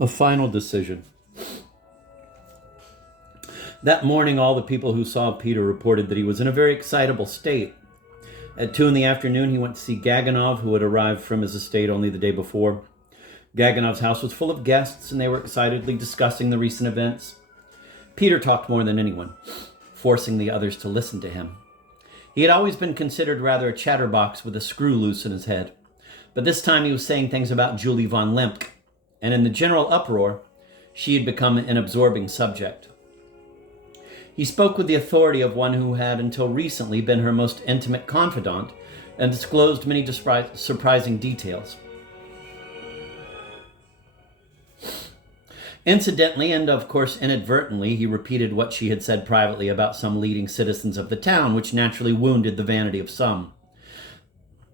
A final decision. That morning, all the people who saw Peter reported that he was in a very excitable state. At 2 p.m, he went to see Gaganov, who had arrived from his estate only the day before. Gaganov's house was full of guests, and they were excitedly discussing the recent events. Peter talked more than anyone, forcing the others to listen to him. He had always been considered rather a chatterbox with a screw loose in his head, but this time he was saying things about Julie von Lemke, and in the general uproar, she had become an absorbing subject. He spoke with the authority of one who had until recently been her most intimate confidant and disclosed many surprising details. Incidentally, and of course inadvertently, he repeated what she had said privately about some leading citizens of the town, which naturally wounded the vanity of some.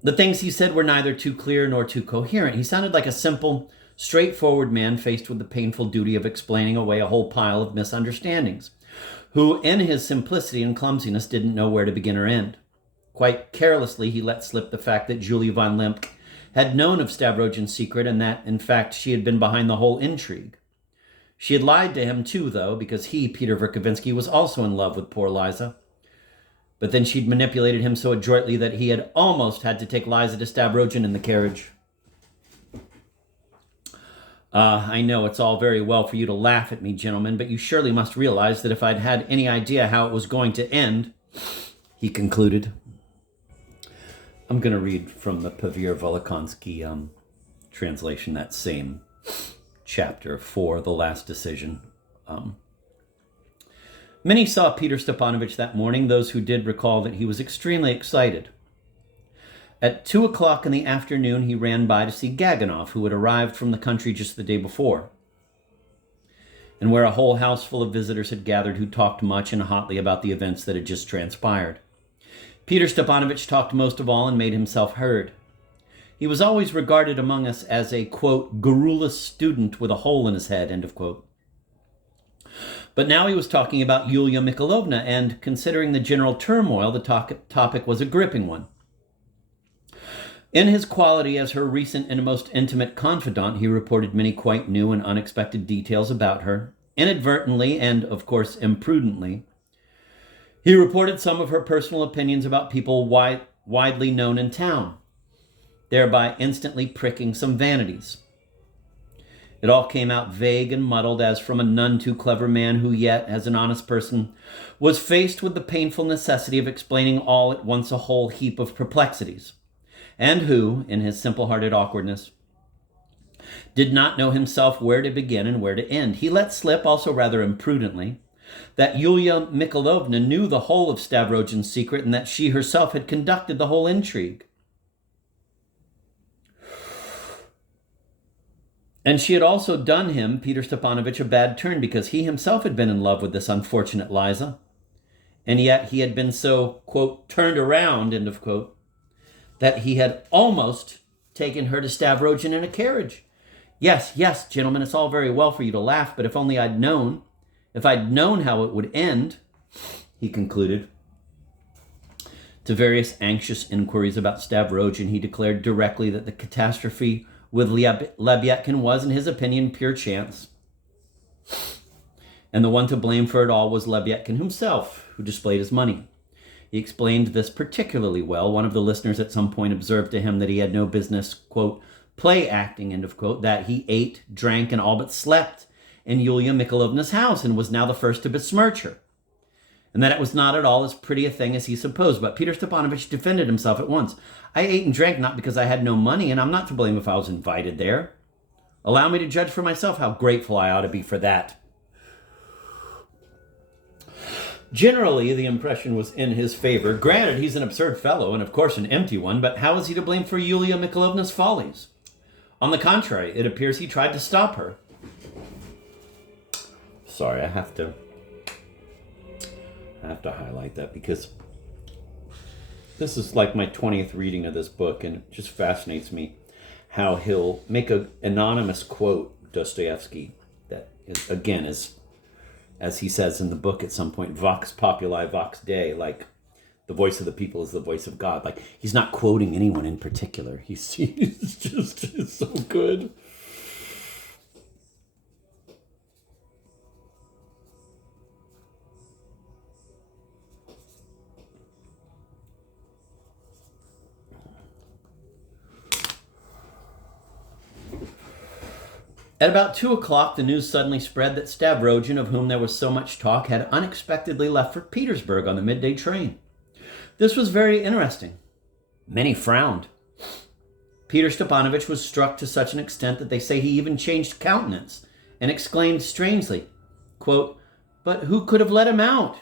The things he said were neither too clear nor too coherent. He sounded like a simple, straightforward man faced with the painful duty of explaining away a whole pile of misunderstandings, who in his simplicity and clumsiness didn't know where to begin or end. Quite carelessly, he let slip the fact that Julie von Lemke had known of Stavrogin's secret and that, in fact, she had been behind the whole intrigue. She had lied to him too, though, because he, Peter Verkovensky, was also in love with poor Liza. But then she'd manipulated him so adroitly that he had almost had to take Liza to Stavrogin in the carriage. I know it's all very well for you to laugh at me, gentlemen, but you surely must realize that if I'd had any idea how it was going to end, he concluded. I'm going to read from the Paveer Volokonsky translation, that same chapter 4, The Last Decision. Many saw Peter Stepanovich that morning. Those who did recall that he was extremely excited. At 2 p.m, he ran by to see Gaganov, who had arrived from the country just the day before, and where a whole house full of visitors had gathered who talked much and hotly about the events that had just transpired. Peter Stepanovich talked most of all and made himself heard. He was always regarded among us as a, quote, garrulous student with a hole in his head, end of quote. But now he was talking about Yulia Mikhailovna, and considering the general turmoil, the topic was a gripping one. In his quality as her recent and most intimate confidant, he reported many quite new and unexpected details about her. Inadvertently and, of course, imprudently, he reported some of her personal opinions about people widely known in town, thereby instantly pricking some vanities. It all came out vague and muddled as from a none too clever man who yet, as an honest person, was faced with the painful necessity of explaining all at once a whole heap of perplexities, and who, in his simple-hearted awkwardness, did not know himself where to begin and where to end. He let slip, also rather imprudently, that Yulia Mikhailovna knew the whole of Stavrogin's secret and that she herself had conducted the whole intrigue. And she had also done him, Peter Stepanovich, a bad turn because he himself had been in love with this unfortunate Liza. And yet he had been so, quote, turned around, end of quote, that he had almost taken her to Stavrogin in a carriage. Yes, gentlemen, it's all very well for you to laugh, but if only I'd known how it would end, he concluded. To various anxious inquiries about Stavrogin, he declared directly that the catastrophe with Lebyadkin was, in his opinion, pure chance. And the one to blame for it all was Lebyadkin himself, who displayed his money. He explained this particularly well. One of the listeners at some point observed to him that he had no business, quote, play acting, end of quote, that he ate, drank, and all but slept in Yulia Mikhailovna's house and was now the first to besmirch her, and that it was not at all as pretty a thing as he supposed. But Peter Stepanovich defended himself at once. I ate and drank not because I had no money, and I'm not to blame if I was invited there. Allow me to judge for myself how grateful I ought to be for that. Generally, the impression was in his favor. Granted, he's an absurd fellow, and of course an empty one, but how is he to blame for Yulia Mikhailovna's follies? On the contrary, it appears he tried to stop her. Sorry, I have to highlight that because this is like my 20th reading of this book, and it just fascinates me how he'll make an anonymous quote, Dostoevsky, that is, again, is, as he says in the book at some point, vox populi, vox Dei, like the voice of the people is the voice of God. Like, he's not quoting anyone in particular. He's just so good. At about 2 o'clock, the news suddenly spread that Stavrogin, of whom there was so much talk, had unexpectedly left for Petersburg on the midday train. This was very interesting. Many frowned. Peter Stepanovich was struck to such an extent that they say he even changed countenance and exclaimed strangely, quote, "But who could have let him out?"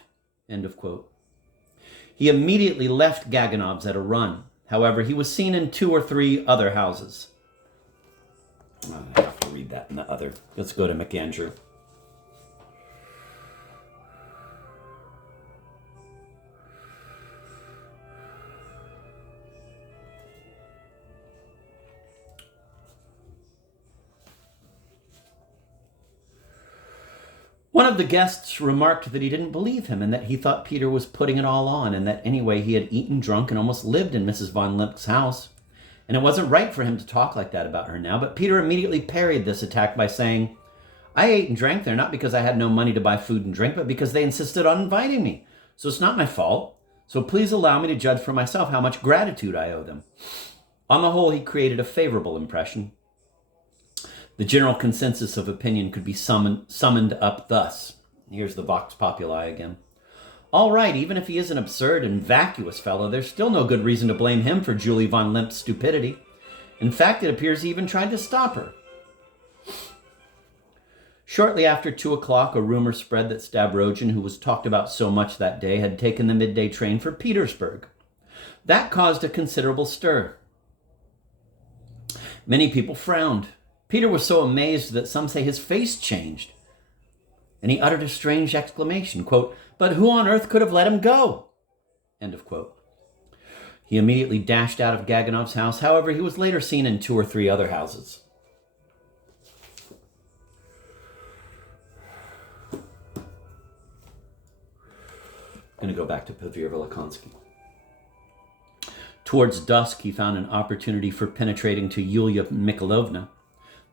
End of quote. He immediately left Gaganov's at a run. However, he was seen in 2 or 3 other houses. I have to read that in the other. Let's go to McAndrew. One of the guests remarked that he didn't believe him and that he thought Peter was putting it all on and that anyway he had eaten, drunk, and almost lived in Mrs. von Limp's house. And it wasn't right for him to talk like that about her now, but Peter immediately parried this attack by saying, "I ate and drank there not because I had no money to buy food and drink, but because they insisted on inviting me. So it's not my fault. So please allow me to judge for myself how much gratitude I owe them." On the whole, he created a favorable impression. The general consensus of opinion could be summoned up thus. Here's the Vox Populi again. All right, even if he is an absurd and vacuous fellow, there's still no good reason to blame him for Julie von Limp's stupidity. In fact, it appears he even tried to stop her. Shortly after 2 o'clock, a rumor spread that Stavrogin, who was talked about so much that day, had taken the midday train for Petersburg. That caused a considerable stir. Many people frowned. Peter was so amazed that some say his face changed. And he uttered a strange exclamation, quote, "But who on earth could have let him go?" End of quote. He immediately dashed out of Gaganov's house. However, he was later seen in 2 or 3 other houses. I'm going to go back to Paveer Velikonski. Towards dusk, he found an opportunity for penetrating to Yulia Mikhailovna,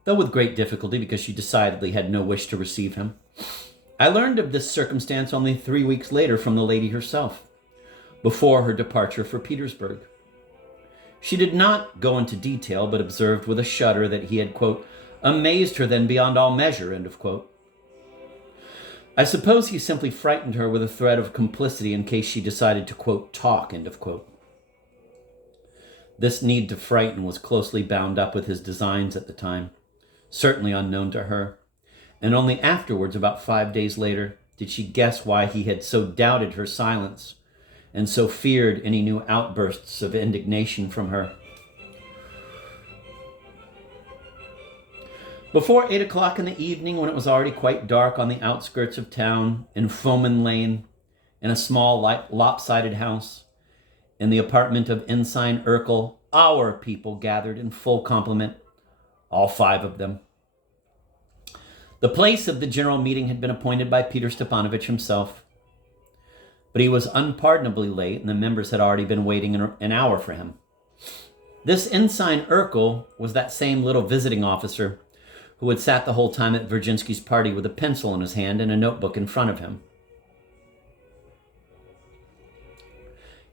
though with great difficulty because she decidedly had no wish to receive him. I learned of this circumstance only 3 weeks later from the lady herself, before her departure for Petersburg. She did not go into detail, but observed with a shudder that he had, quote, "amazed her then beyond all measure," end of quote. I suppose he simply frightened her with a threat of complicity in case she decided to, quote, "talk," end of quote. This need to frighten was closely bound up with his designs at the time, certainly unknown to her. And only afterwards, about 5 days later, did she guess why he had so doubted her silence and so feared any new outbursts of indignation from her. Before 8 o'clock in the evening, when it was already quite dark on the outskirts of town, in Fomin Lane, in a small lopsided house, in the apartment of Ensign Urkel, our people gathered in full complement, all 5 of them. The place of the general meeting had been appointed by Peter Stepanovich himself, but he was unpardonably late, and the members had already been waiting an hour for him. This Ensign Urkel was that same little visiting officer who had sat the whole time at Virginsky's party with a pencil in his hand and a notebook in front of him.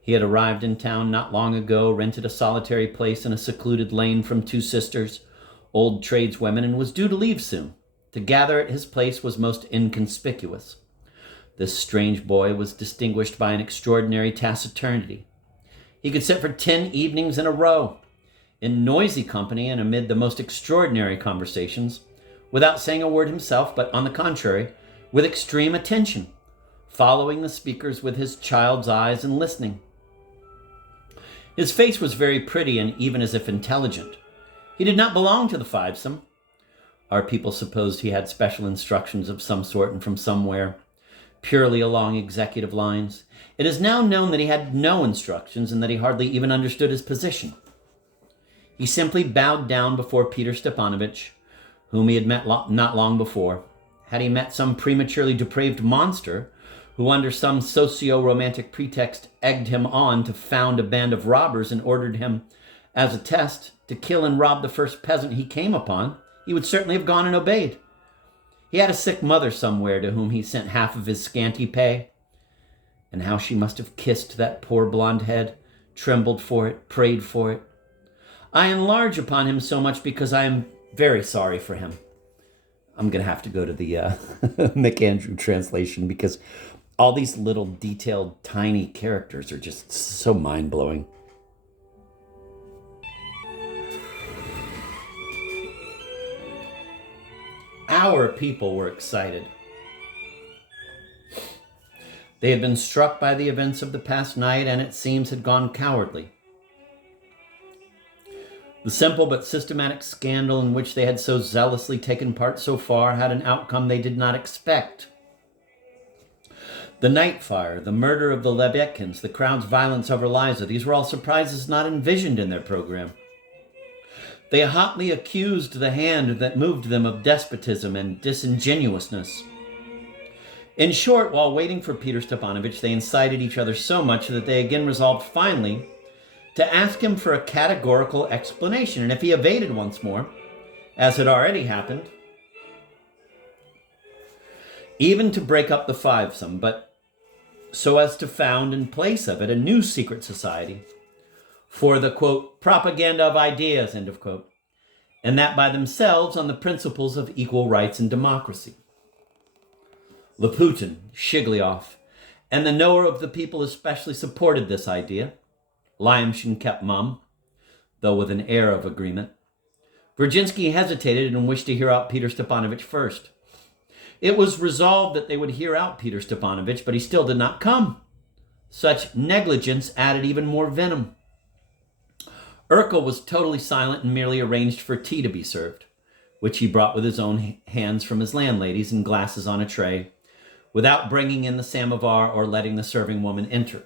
He had arrived in town not long ago, rented a solitary place in a secluded lane from 2 sisters, old tradeswomen, and was due to leave soon. To gather at his place was most inconspicuous. This strange boy was distinguished by an extraordinary taciturnity. He could sit for 10 evenings in a row, in noisy company and amid the most extraordinary conversations, without saying a word himself, but on the contrary, with extreme attention, following the speakers with his child's eyes and listening. His face was very pretty and even as if intelligent. He did not belong to the Fivesome. Our people supposed he had special instructions of some sort and from somewhere, purely along executive lines. It is now known that he had no instructions and that he hardly even understood his position. He simply bowed down before Peter Stepanovich, whom he had met not long before. Had he met some prematurely depraved monster who under some socio-romantic pretext egged him on to found a band of robbers and ordered him, as a test, to kill and rob the first peasant he came upon, he would certainly have gone and obeyed. He had a sick mother somewhere to whom he sent half of his scanty pay. And how she must have kissed that poor blonde head, trembled for it, prayed for it. I enlarge upon him so much because I am very sorry for him. I'm going to have to go to the McAndrew translation because all these little detailed, tiny characters are just so mind-blowing. Our people were excited. They had been struck by the events of the past night and it seems had gone cowardly. The simple but systematic scandal in which they had so zealously taken part so far had an outcome they did not expect. The night fire, the murder of the Lebetkins, the crowd's violence over Liza, these were all surprises not envisioned in their program. They hotly accused the hand that moved them of despotism and disingenuousness. In short, while waiting for Peter Stepanovich, they incited each other so much that they again resolved finally to ask him for a categorical explanation. And if he evaded once more, as had already happened, even to break up the fivesome, but so as to found in place of it a new secret society for the, quote, propaganda of ideas, end of quote, and that by themselves on the principles of equal rights and democracy. Laputin, Shiglioff, and the knower of the people especially supported this idea. Lyamshin kept mum, though with an air of agreement. Virginsky hesitated and wished to hear out Peter Stepanovich first. It was resolved that they would hear out Peter Stepanovich, but he still did not come. Such negligence added even more venom. Urkel was totally silent and merely arranged for tea to be served, which he brought with his own hands from his landladies in glasses on a tray, without bringing in the samovar or letting the serving woman enter.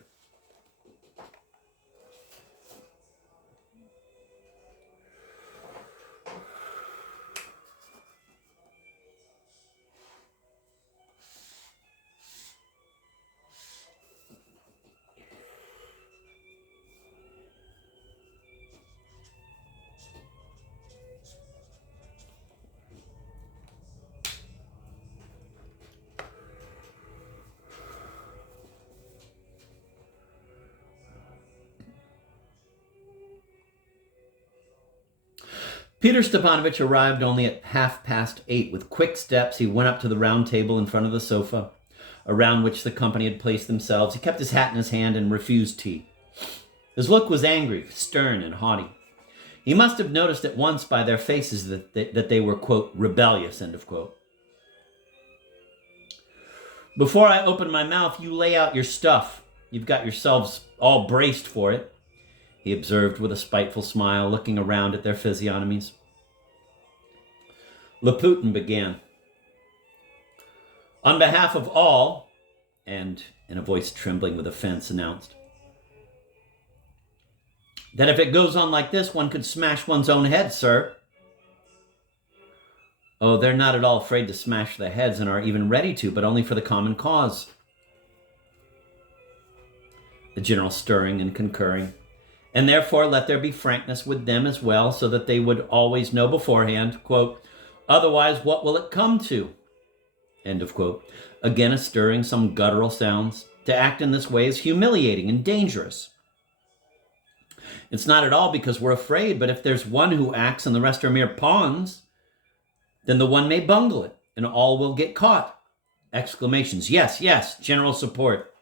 Peter Stepanovich arrived only at 8:30. With quick steps, he went up to the round table in front of the sofa, around which the company had placed themselves. He kept his hat in his hand and refused tea. His look was angry, stern, and haughty. He must have noticed at once by their faces that they were, quote, rebellious, end of quote. Before I open my mouth, you lay out your stuff. You've got yourselves all braced for it, he observed with a spiteful smile, looking around at their physiognomies. Laputin began. On behalf of all, and in a voice trembling with offense announced, that if it goes on like this, one could smash one's own head, sir. Oh, they're not at all afraid to smash their heads and are even ready to, but only for the common cause. The general stirring and concurring. And therefore let there be frankness with them as well, so that they would always know beforehand, quote, otherwise what will it come to? End of quote. Again a stirring, some guttural sounds. To act in this way is humiliating and dangerous. It's not at all because we're afraid, but if there's one who acts and the rest are mere pawns, then the one may bungle it, and all will get caught. Exclamations, yes, yes, general support.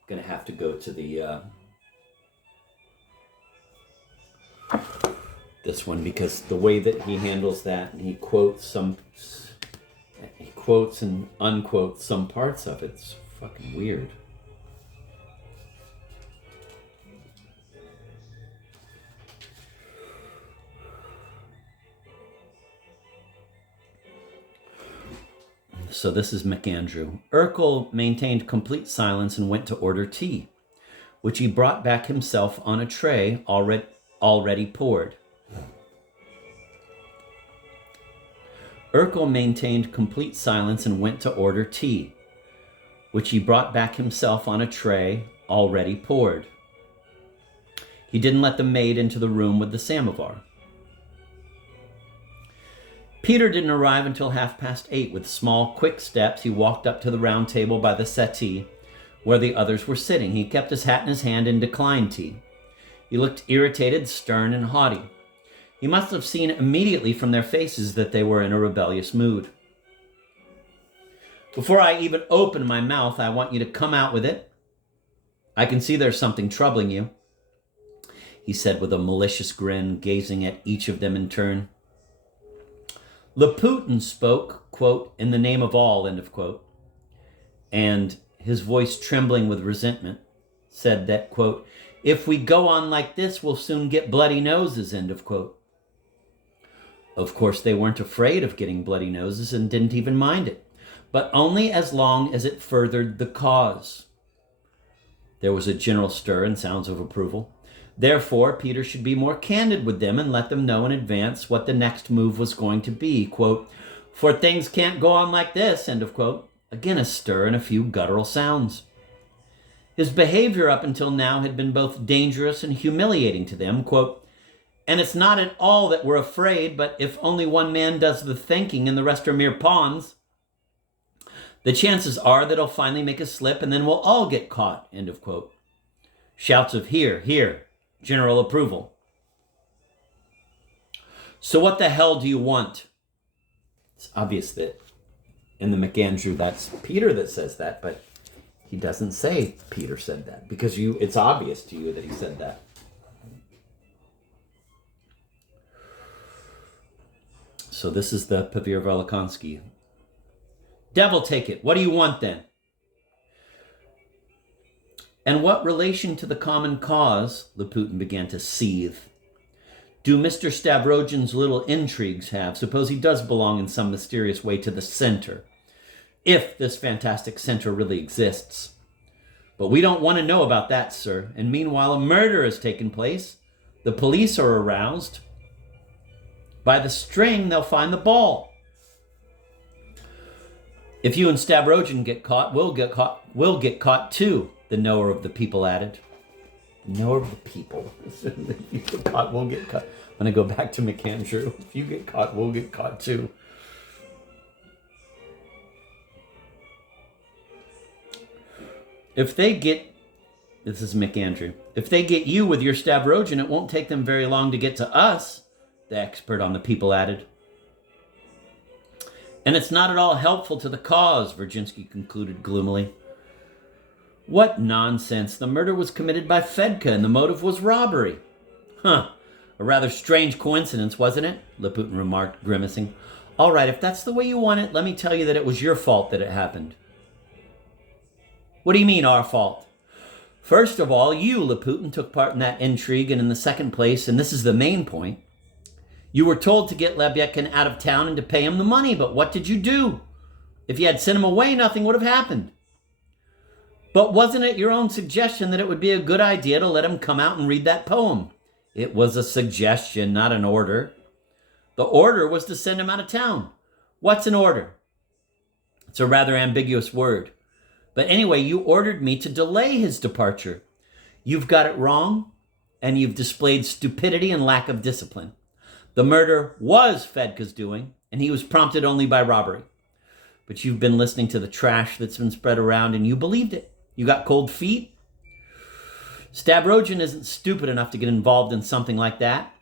I'm going to have to go to the... this one, because the way that he handles that, and he quotes and unquotes some parts of it, it's fucking weird. So this is McAndrew. Urkel maintained complete silence and went to order tea, which he brought back himself on a tray already poured. Urkel maintained complete silence and went to order tea, which he brought back himself on a tray already poured. He didn't let the maid into the room with the samovar. Peter didn't arrive until 8:30. With small, quick steps, he walked up to the round table by the settee where the others were sitting. He kept his hat in his hand and declined tea. He looked irritated, stern, and haughty. He must have seen immediately from their faces that they were in a rebellious mood. Before I even open my mouth, I want you to come out with it. I can see there's something troubling you, he said with a malicious grin, gazing at each of them in turn. Laputin spoke, quote, in the name of all, end of quote, and his voice trembling with resentment, said that, quote, if we go on like this, we'll soon get bloody noses, end of quote. Of course, they weren't afraid of getting bloody noses and didn't even mind it, but only as long as it furthered the cause. There was a general stir and sounds of approval. Therefore, Peter should be more candid with them and let them know in advance what the next move was going to be. Quote, for things can't go on like this, end of quote. Again, a stir and a few guttural sounds. His behavior up until now had been both dangerous and humiliating to them. Quote, and it's not at all that we're afraid, but if only one man does the thinking and the rest are mere pawns, the chances are that he'll finally make a slip and then we'll all get caught, end of quote. Shouts of hear, hear, general approval. So what the hell do you want? It's obvious that in the McAndrew, that's Peter that says that, but he doesn't say Peter said that because it's obvious to you that he said that. So this is the Paveer Volokonsky. Devil take it. What do you want then? And what relation to the common cause, Laputin began to seethe, do Mr. Stavrogin's little intrigues have? Suppose he does belong in some mysterious way to the center, if this fantastic center really exists. But we don't want to know about that, sir. And meanwhile, a murder has taken place. The police are aroused. By the string, they'll find the ball. If you and Stavrogin get caught, we'll get caught too, the knower of the people added. The knower of the people. If you get caught, we'll get caught. I'm going to go back to McAndrew. If you get caught, we'll get caught too. If they get, this is McAndrew, if they get you with your Stavrogin, it won't take them very long to get to us, the expert on the people added. And it's not at all helpful to the cause, Virginsky concluded gloomily. What nonsense. The murder was committed by Fedka and the motive was robbery. Huh. A rather strange coincidence, wasn't it? Laputin remarked, grimacing. All right, if that's the way you want it, let me tell you that it was your fault that it happened. What do you mean, our fault? First of all, you, Laputin, took part in that intrigue, and in the second place, and this is the main point, you were told to get Lebyakin out of town and to pay him the money, but what did you do? If you had sent him away, nothing would have happened. But wasn't it your own suggestion that it would be a good idea to let him come out and read that poem? It was a suggestion, not an order. The order was to send him out of town. What's an order? It's a rather ambiguous word. But anyway, you ordered me to delay his departure. You've got it wrong, and you've displayed stupidity and lack of discipline. The murder was Fedka's doing, and he was prompted only by robbery. But you've been listening to the trash that's been spread around, and you believed it. You got cold feet. Stavrogin isn't stupid enough to get involved in something like that,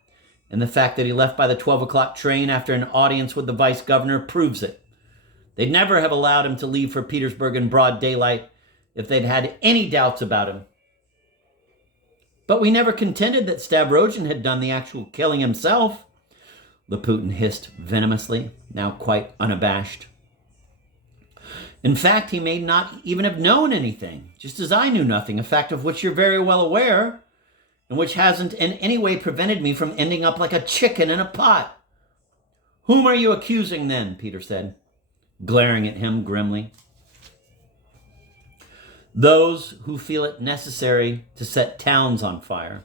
and the fact that he left by the 12 o'clock train after an audience with the vice governor proves it. They'd never have allowed him to leave for Petersburg in broad daylight if they'd had any doubts about him. But we never contended that Stavrogin had done the actual killing himself, Laputin hissed venomously, now quite unabashed. In fact, he may not even have known anything, just as I knew nothing, a fact of which you're very well aware, and which hasn't in any way prevented me from ending up like a chicken in a pot. Whom are you accusing then? Peter said, glaring at him grimly. Those who feel it necessary to set towns on fire.